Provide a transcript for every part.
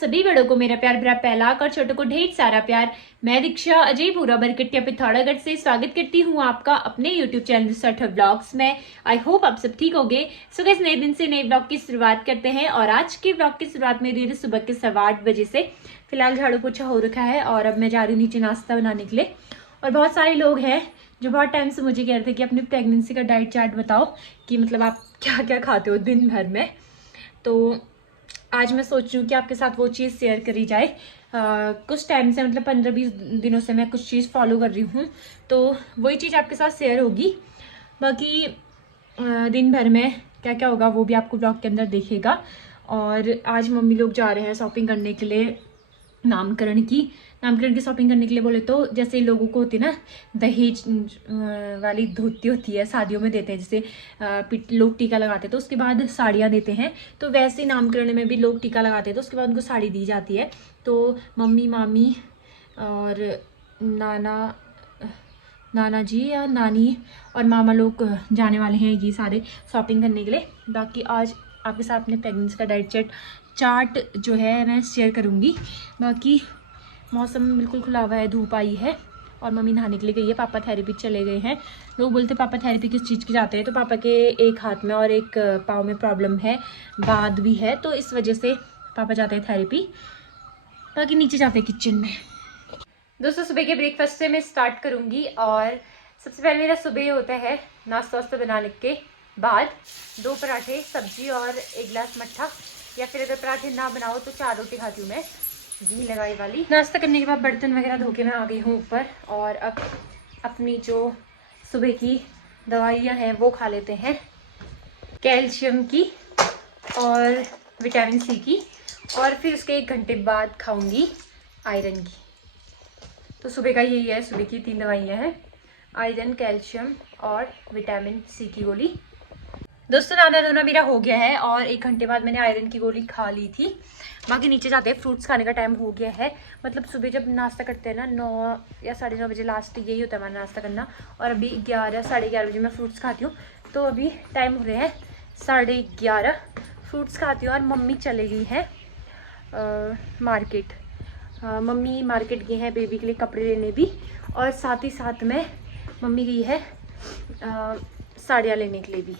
सभी बड़ों को मेरा प्यार भरा पहलाक और छोटों को ढेर सारा प्यार। मैं दीक्षा अजय पूरा बरकटिया पिथौरागढ़ से स्वागत करती हूँ आपका अपने YouTube चैनल सठ व्लॉग्स में। आई होप आप सब ठीक होंगे। सो गाइस, नए दिन से नए ब्लॉग की शुरुआत करते हैं और आज के ब्लॉग की शुरुआत में रही सुबह के 8:15 बजे से। फिलहाल झाड़ू पोछा हो रखा है और अब मैं जा रही हूँ नीचे नाश्ता बनाने के लिए। और बहुत सारे लोग हैं जो बहुत टाइम से मुझे कह रहे थे कि अपनी प्रेगनेंसी का डाइट चार्ट बताओ कि मतलब आप क्या क्या खाते हो दिन भर में। तो आज मैं सोच रही हूँ कि आपके साथ वो चीज़ शेयर करी जाए। कुछ टाइम से मतलब 15-20 दिनों से मैं कुछ चीज़ फॉलो कर रही हूँ, तो वही चीज़ आपके साथ शेयर होगी। बाकी दिन भर में क्या क्या होगा वो भी आपको ब्लॉग के अंदर देखेगा। और आज मम्मी लोग जा रहे हैं शॉपिंग करने के लिए, नामकरण की शॉपिंग करने के लिए। बोले तो जैसे लोगों को होती है ना दहेज वाली धोती होती है, शादियों में देते हैं, जैसे लोग टीका लगाते हैं तो उसके बाद साड़ियाँ देते हैं, तो वैसे नामकरण में भी लोग टीका लगाते हैं तो उसके बाद उनको साड़ी दी जाती है। तो मम्मी मामी और नाना जी या नानी और मामा लोग जाने वाले हैं ये सारे शॉपिंग करने के लिए। बाकी आज आपके साथ अपने प्रेगनेंसी का डाइट चार्ट जो है मैं शेयर करूँगी। बाकी मौसम बिल्कुल खुला हुआ है, धूप आई है और मम्मी नहाने के लिए गई है। पापा थेरेपी चले गए हैं। लोग बोलते पापा थेरेपी किस चीज़ की जाते हैं, तो पापा के एक हाथ में और एक पाँव में प्रॉब्लम है, बाद भी है, तो इस वजह से पापा जाते हैं थेरेपी। बाकी नीचे जाते हैं किचन में। दोस्तों, सुबह के ब्रेकफास्ट से मैं स्टार्ट करूँगी और सबसे पहले मेरा सुबह होता है नाश्ता वास्ता बनाने के बाद 2 पराठे, सब्जी और 1 गिलास मट्ठा, या फिर अगर पराठे ना बनाओ तो 4 रोटी खाती हूँ मैं घी लगाई वाली। नाश्ता करने के बाद बर्तन वगैरह धो के मैं आ गई हूँ ऊपर और अब अपनी जो सुबह की दवाइयाँ हैं वो खा लेते हैं, कैल्शियम की और विटामिन सी की, और फिर उसके 1 घंटे बाद खाऊंगी आयरन की। तो सुबह का यही है, सुबह की 3 दवाइयाँ हैं, आयरन, कैल्शियम और विटामिन सी की गोली। दोस्तों, नाना धोना मेरा हो गया है और 1 घंटे बाद मैंने आयरन की गोली खा ली थी। बाकी नीचे जाते हैं, फ्रूट्स खाने का टाइम हो गया है। मतलब सुबह जब नाश्ता करते हैं ना 9 या 9:30 बजे लास्ट यही होता है हमारा नाश्ता करना, और अभी 11 साढ़े 11 बजे मैं फ्रूट्स खाती हूँ। तो अभी टाइम हो रहे हैं 11:30, फ्रूट्स खाती हूँ और मम्मी चले गई हैं मार्केट। मम्मी मार्केट गई हैं बेबी के लिए कपड़े लेने भी, और साथ ही साथ में मम्मी गई है साड़ियाँ लेने के लिए भी।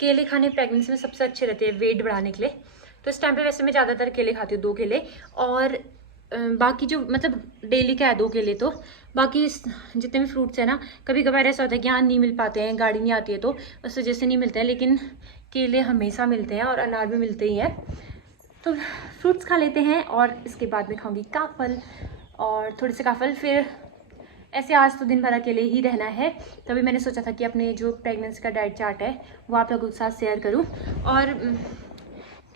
केले खाने प्रेगनेंसी में सबसे अच्छे रहते हैं वेट बढ़ाने के लिए। तो इस टाइम पे वैसे मैं ज़्यादातर केले खाती हूँ, 2 केले, और बाकी जो मतलब डेली का है 2 केले। तो बाकी जितने भी फ्रूट्स हैं ना, कभी कभार ऐसा होता है कि यहाँ नहीं मिल पाते हैं, गाड़ी नहीं आती है तो उस वजह से नहीं मिलते हैं, लेकिन केले हमेशा मिलते हैं और अनार भी मिलते ही हैं। तो फ्रूट्स खा लेते हैं और इसके बाद में खाऊँगी काफल और थोड़े से काफल। फिर ऐसे आज तो दिन भर अकेले ही रहना है, तभी मैंने सोचा था कि अपने जो प्रेगनेंसी का डाइट चार्ट है वो आप लोगों के साथ शेयर करूं। और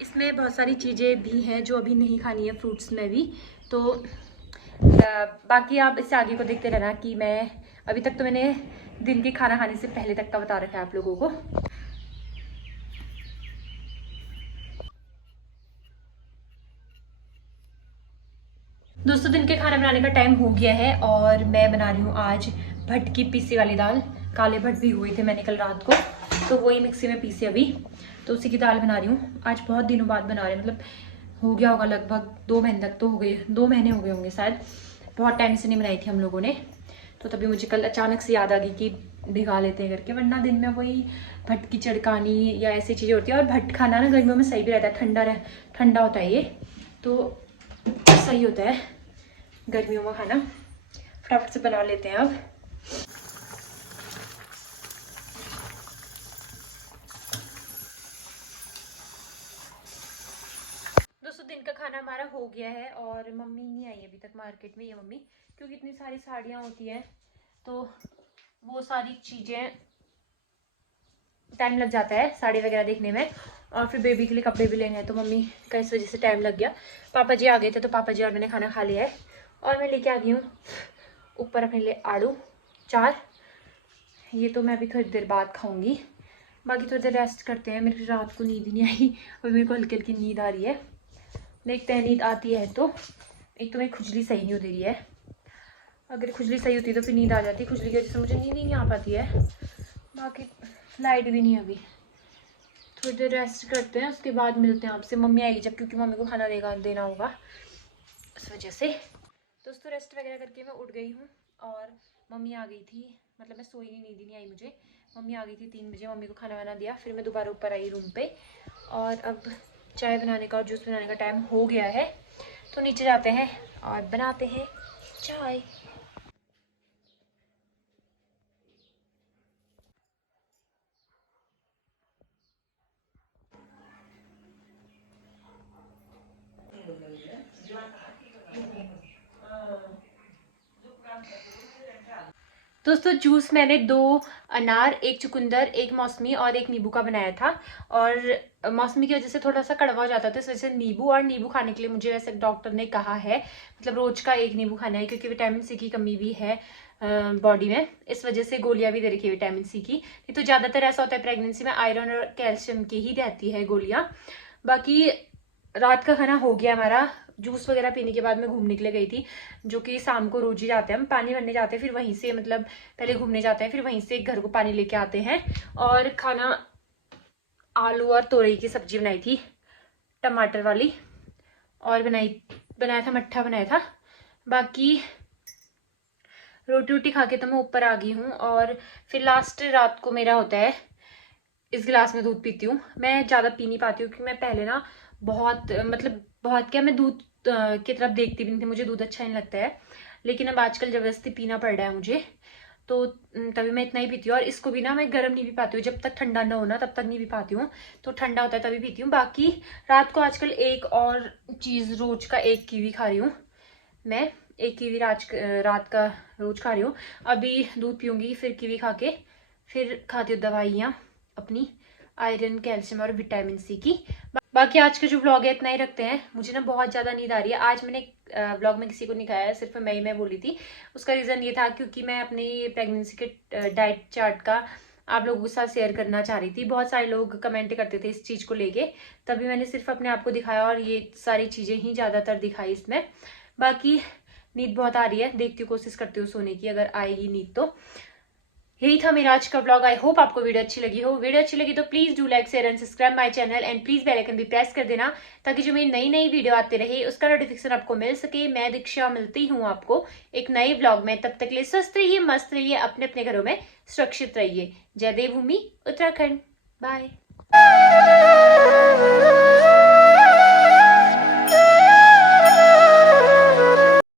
इसमें बहुत सारी चीज़ें भी हैं जो अभी नहीं खानी है फ्रूट्स में भी। तो बाकी आप इससे आगे को देखते रहना कि मैं अभी तक तो मैंने दिन के खाना खाने से पहले तक का बता रखा है आप लोगों को। दोस्तों, दिन के खाना बनाने का टाइम हो गया है और मैं बना रही हूँ आज भट की पीसी वाली दाल। काले भट भी हुए थे मैंने कल रात को, तो वही मिक्सी में पीसे अभी, तो उसी की दाल बना रही हूँ। आज बहुत दिनों बाद बना रहे हैं, मतलब हो गया होगा लगभग 2 महीने तक तो हो गए, 2 महीने हो गए होंगे शायद। बहुत टाइम से नहीं बनाई थी हम लोगों ने, तो तभी मुझे कल अचानक से याद आ गई कि भिगा लेते हैं करके, वरना दिन में वही भट की चड़कानी या ऐसी चीज़ें होती है। और भट खाना ना गर्मियों में सही भी रहता है, ठंडा होता है ये, तो सही होता है गर्मियों में खाना। फटाफट से बना लेते हैं अब। दोस्तों, दिन का खाना हमारा हो गया है और मम्मी नहीं आई अभी तक मार्केट में। ये मम्मी, क्योंकि इतनी सारी साड़ियाँ होती हैं तो वो सारी चीज़ें टाइम लग जाता है साड़ी वगैरह देखने में, और फिर बेबी के लिए कपड़े भी लेने हैं, तो मम्मी का इस वजह से टाइम लग गया। पापा जी आ गए थे तो पापा जी और मैंने खाना खा लिया है, और मैं लेके आ गई हूँ ऊपर अपने लिए आलू 4। ये तो मैं अभी थोड़ी देर बाद खाऊंगी। बाकी थोड़ी देर रेस्ट करते हैं, मेरी रात को नींद नहीं आई और मेरे को हल्की हल्की नींद आ रही है। देखते हैं नींद आती है तो। एक तो मेरी खुजली सही नहीं हो रही है, अगर खुजली सही होती तो फिर नींद आ जाती, खुजली की वजह से मुझे नींद ही नहीं आ पाती है। बाकी लाइट भी नहीं है अभी, थोड़ी देर रेस्ट करते हैं, उसके बाद मिलते हैं आपसे। मम्मी आएगी जब, क्योंकि मम्मी को खाना देना होगा, इस वजह से। दोस्तों रेस्ट वगैरह करके मैं उठ गई हूँ, और मम्मी आ गई थी, मतलब मैं सोई नहीं, नींद ही नहीं आई मुझे। मम्मी आ गई थी 3 बजे, मम्मी को खाना वाना दिया, फिर मैं दोबारा ऊपर आई रूम पे, और अब चाय बनाने का और जूस बनाने का टाइम हो गया है, तो नीचे जाते हैं और बनाते हैं चाय। दोस्तों जूस मैंने 2 अनार, 1 चुकंदर, 1 मौसमी और 1 नींबू का बनाया था, और मौसमी की वजह से थोड़ा सा कड़वा हो जाता था, इस वजह से नींबू, और नींबू खाने के लिए मुझे वैसे डॉक्टर ने कहा है, मतलब रोज का 1 नींबू खाना है, क्योंकि विटामिन सी की कमी भी है बॉडी में, इस वजह से गोलियां भी दे रखी है विटामिन सी की। नहीं तो ज़्यादातर ऐसा होता है प्रेगनेंसी में आयरन और कैल्शियम की ही रहती है गोलियां। बाकी रात का खाना हो गया हमारा। जूस वगैरह पीने के बाद मैं घूमने के लिए गई थी, जो कि शाम को रोज ही जाते हैं हम, पानी भरने जाते हैं, फिर वहीं से मतलब पहले घूमने जाते हैं, फिर वहीं से घर को पानी लेके आते हैं। और खाना आलू और तोरई की सब्जी बनाई थी, टमाटर वाली, और बनाया था मट्ठा बनाया था। बाकी रोटी वोटी खा के तो मैं ऊपर आ गई हूँ, और फिर लास्ट रात को मेरा होता है, इस गिलास में दूध पीती हूँ। मैं ज़्यादा पी नहीं पाती हूँ, क्योंकि मैं पहले ना बहुत मतलब बहुत क्या, मैं दूध की तरफ देखती भी नहीं थी, मुझे दूध अच्छा नहीं लगता है, लेकिन अब आजकल ज़बरदस्ती पीना पड़ रहा है मुझे, तो तभी मैं इतना ही पीती हूँ। और इसको भी ना मैं गर्म नहीं पी पाती हूँ, जब तक ठंडा ना हो ना तब तक नहीं पी पाती हूँ, तो ठंडा होता है तभी पीती हूँ। बाकी रात को आजकल एक और चीज़, रोज का 1 कीवी खा रही हूँ मैं, 1 कीवी रात का रोज खा रही हूँ। अभी दूध पीऊँगी, फिर कीवी खा के फिर खाती हूँ दवाइयाँ अपनी, आयरन, कैल्शियम और विटामिन सी की। बाकी आज का जो व्लॉग है इतना ही रखते हैं, मुझे ना बहुत ज़्यादा नींद आ रही है। आज मैंने व्लॉग में किसी को नहीं खाया है, सिर्फ मैं बोली थी। उसका रीज़न ये था क्योंकि मैं अपनी प्रेगनेंसी के डाइट चार्ट का आप लोगों के साथ शेयर करना चाह रही थी। बहुत सारे लोग कमेंट करते थे इस चीज़ को लेके, तभी मैंने सिर्फ अपने आप को दिखाया, और ये सारी चीज़ें ही ज़्यादातर दिखाई इसमें। बाकी नींद बहुत आ रही है, देखती हूँ, कोशिश करती हूँ सोने की, अगर आएगी नींद तो। यही था मेरा आज का व्लॉग। आई होप आपको वीडियो अच्छी लगी हो। वीडियो अच्छी लगी तो please do like, share and subscribe my channel, and please bell icon भी प्रेस कर देना, ताकि जो मेरी नई नई वीडियो आते रहे उसका नोटिफिकेशन आपको मिल सके। मैं दीक्षा मिलती हूँ आपको एक नए व्लॉग में, तब तक के लिए स्वस्थ रहिए, मस्त रहिए, अपने अपने घरों में सुरक्षित रहिए। जय देवभूमि उत्तराखंड। बाय।